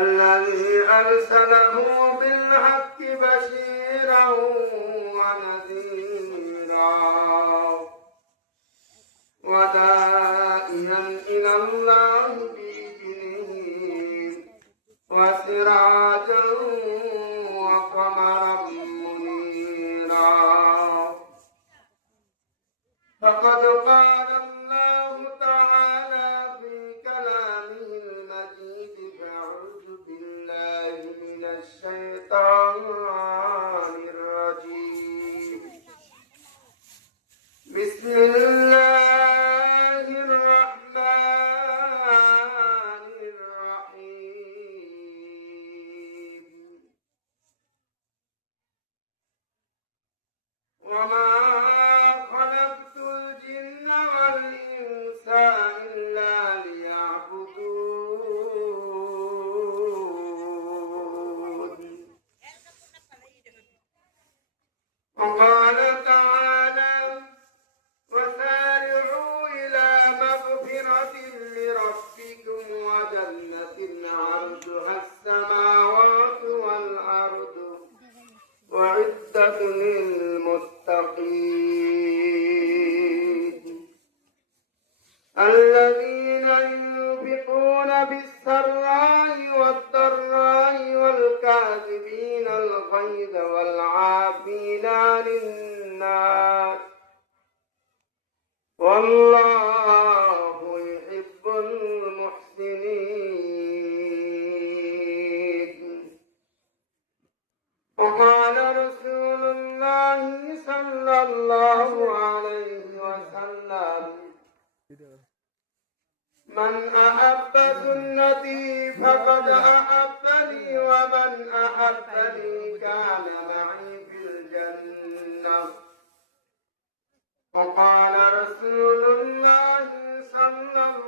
الذي أرسله بالحق بشيرا ونذيرا ودائيا إلى الله الذين ينفقون بالسراء والضراء والكاذبين الغيظ والعافين عن الناس. والله من أحب سنتي فقد أحبني ومن أحبني كان معي في الجنة. وقال رسول الله صلى الله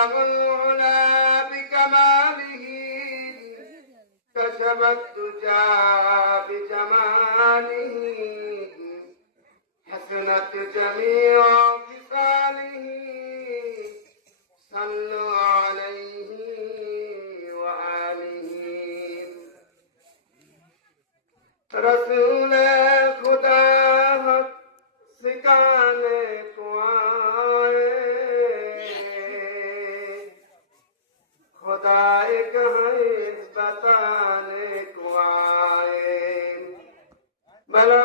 سلام العلا بكماله كشف الدجى بجماله حسنت جميع خصاله صلوا عليه وآله رسولا فلا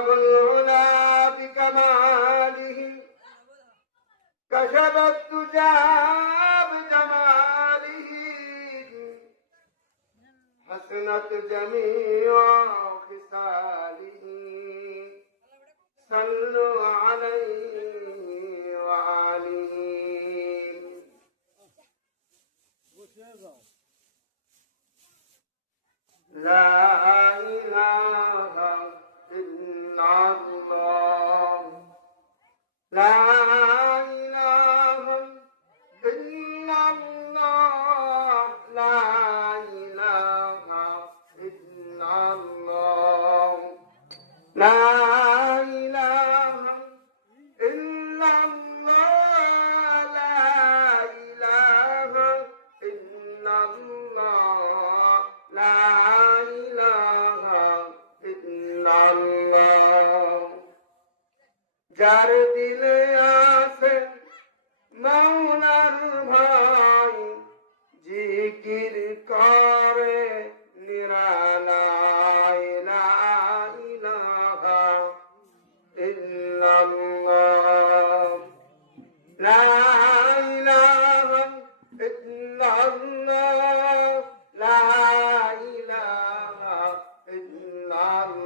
لا إله إلا الله لا إله إلا الله لا إله إلا الله جار دل not